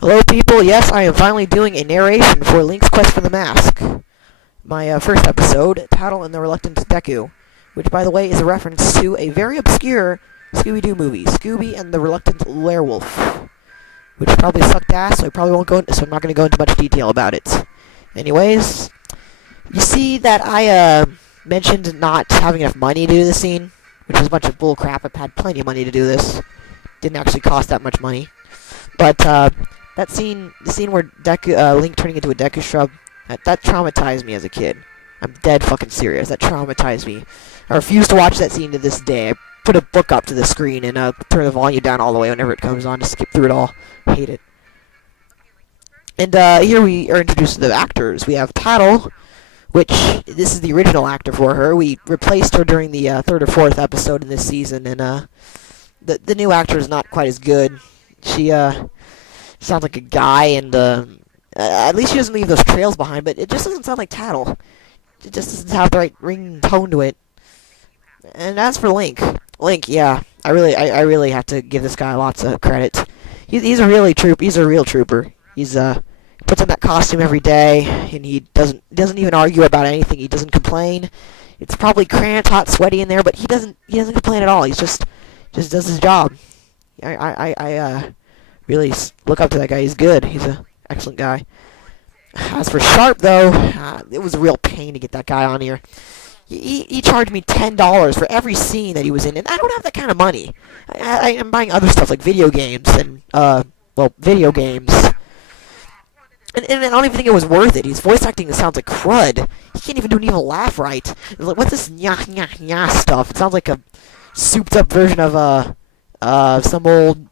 Hello, people. Yes, I am finally doing a narration for Link's Quest for the Mask. My first episode, Tattle and the Reluctant Deku, which, by the way, is a reference to a very obscure Scooby-Doo movie, Scooby and the Reluctant Werewolf, which probably sucked ass, so I probably won't go into, so I'm not going to go into much detail about it. Anyways, you see that I mentioned not having enough money to do this scene, which is a bunch of bull crap. I've had plenty of money to do this. Didn't actually cost that much money. But that scene, the scene where Link turning into a Deku shrub, that traumatized me as a kid. I'm dead fucking serious. That traumatized me. I refuse to watch that scene to this day. I put a book up to the screen and turn the volume down all the way whenever it comes on to skip through it all. Hate it. And here we are introduced to the actors. We have Tattle, which this is the original actor for her. We replaced her during the third or fourth episode in this season, and the new actor is not quite as good. She sounds like a guy, and at least she doesn't leave those trails behind, but it just doesn't sound like Tattle. It just doesn't have the right ring tone to it. And as for Link, yeah, I really have to give this guy lots of credit. He's a real trooper. He's puts on that costume every day, and he doesn't even argue about anything. He doesn't complain. It's probably cramped, hot, sweaty in there, but he doesn't complain at all. He's just does his job. I really look up to that guy. He's good. He's an excellent guy. As for Sharp, though, it was a real pain to get that guy on here. He charged me $10 for every scene that he was in, and I don't have that kind of money. I'm buying other stuff like video games and video games. And I don't even think it was worth it. His voice acting sounds like crud. He can't even do an evil laugh right. Like, what's this nya stuff? It sounds like a souped up version of some old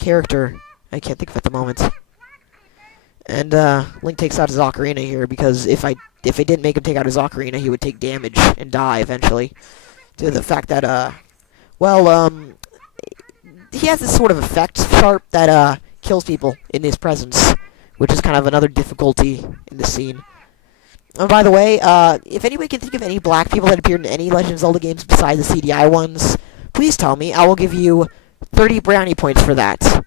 character. I can't think of it at the moment. And Link takes out his ocarina here because if I didn't make him take out his ocarina, he would take damage and die eventually. Due to the fact that he has this sort of effect, Sharp, that kills people in his presence, which is kind of another difficulty in the scene. And by the way, if anybody can think of any black people that appeared in any Legend of Zelda games besides the CDI ones, please tell me. I will give you 30 brownie points for that.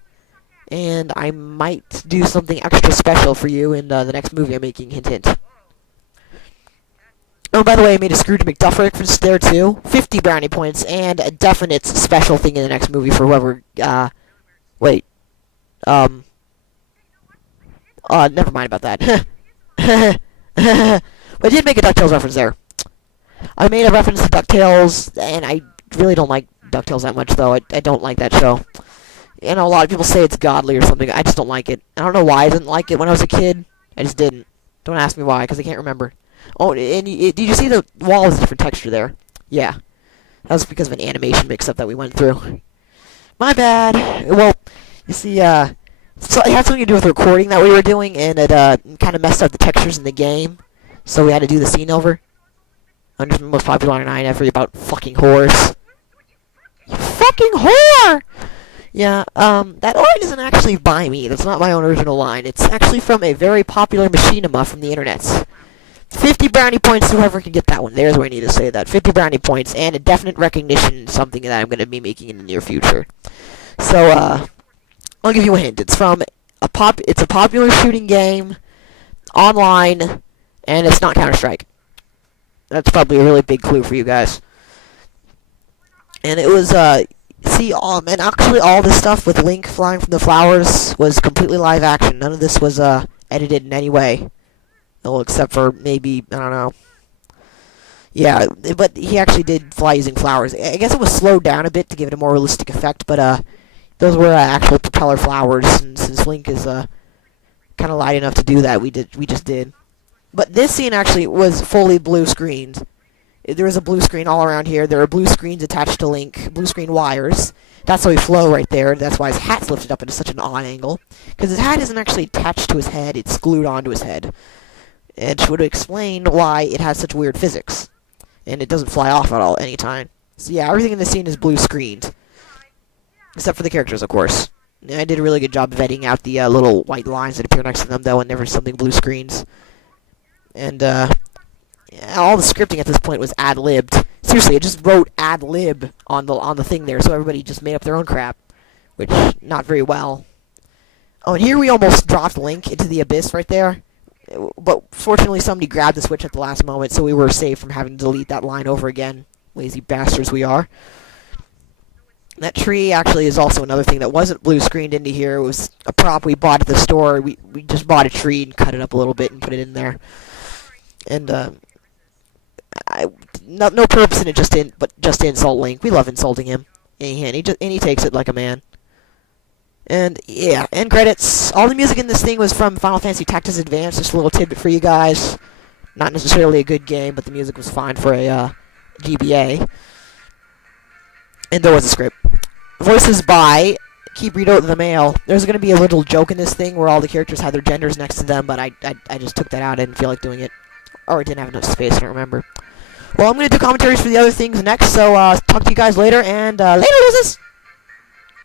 And I might do something extra special for you in the next movie I'm making, hint hint. Oh, by the way, I made a Scrooge McDuck reference there too. 50 brownie points, and a definite special thing in the next movie for whoever, never mind about that. But I did make a DuckTales reference there. I made a reference to DuckTales, and I really don't like DuckTales that much, though. I don't like that show. You know, a lot of people say it's godly or something. I just don't like it. I don't know why I didn't like it when I was a kid. I just didn't. Don't ask me why, because I can't remember. Oh, and did you see the wall was a different texture there? Yeah. That was because of an animation mix-up that we went through. My bad. Well, you see, so it had something to do with the recording that we were doing, and it kind of messed up the textures in the game. So we had to do the scene over. I'm just the most popular line I ever about fucking whores. You fucking whore! Yeah, that line isn't actually by me. That's not my own original line. It's actually from a very popular machinima from the internet. 50 brownie points to whoever can get that one. There's where I need to say that. 50 brownie points and a definite recognition, something that I'm going to be making in the near future. So, I'll give you a hint. It's from it's a popular shooting game, online, and it's not Counter-Strike. That's probably a really big clue for you guys. And it was, and actually all this stuff with Link flying from the flowers was completely live action. None of this was, edited in any way. Well, except for maybe, I don't know. Yeah, but he actually did fly using flowers. I guess it was slowed down a bit to give it a more realistic effect, but, those were, actual propeller flowers, and since Link is, kind of light enough to do that, we just did. But this scene actually was fully blue screened. There was a blue screen all around here. There are blue screens attached to Link, blue screen wires. That's how he flow right there. That's why his hat's lifted up into such an odd angle. Because his hat isn't actually attached to his head, it's glued onto his head. It would explain why it has such weird physics. And it doesn't fly off at all anytime. So yeah, everything in the scene is blue screened. Except for the characters, of course. I did a really good job of editing out the little white lines that appear next to them, though, and never something blue screens. And, all the scripting at this point was ad-libbed. Seriously, it just wrote ad-lib on the thing there, so everybody just made up their own crap. Which, not very well. Oh, and here we almost dropped Link into the abyss right there. But fortunately somebody grabbed the switch at the last moment, so we were safe from having to delete that line over again. Lazy bastards we are. That tree actually is also another thing that wasn't blue screened into here. It was a prop we bought at the store. We just bought a tree and cut it up a little bit and put it in there. And no purpose in it, just to insult Link. We love insulting him, and he takes it like a man. And yeah, end credits. All the music in this thing was from Final Fantasy Tactics Advance. Just a little tidbit for you guys. Not necessarily a good game, but the music was fine for a GBA. And there was a script. Voices by Keep Read Out the Mail. There's going to be a little joke in this thing where all the characters had their genders next to them, but I just took that out. I didn't feel like doing it. Or I didn't have enough space, I don't remember. Well, I'm going to do commentaries for the other things next, so talk to you guys later, and later, losers!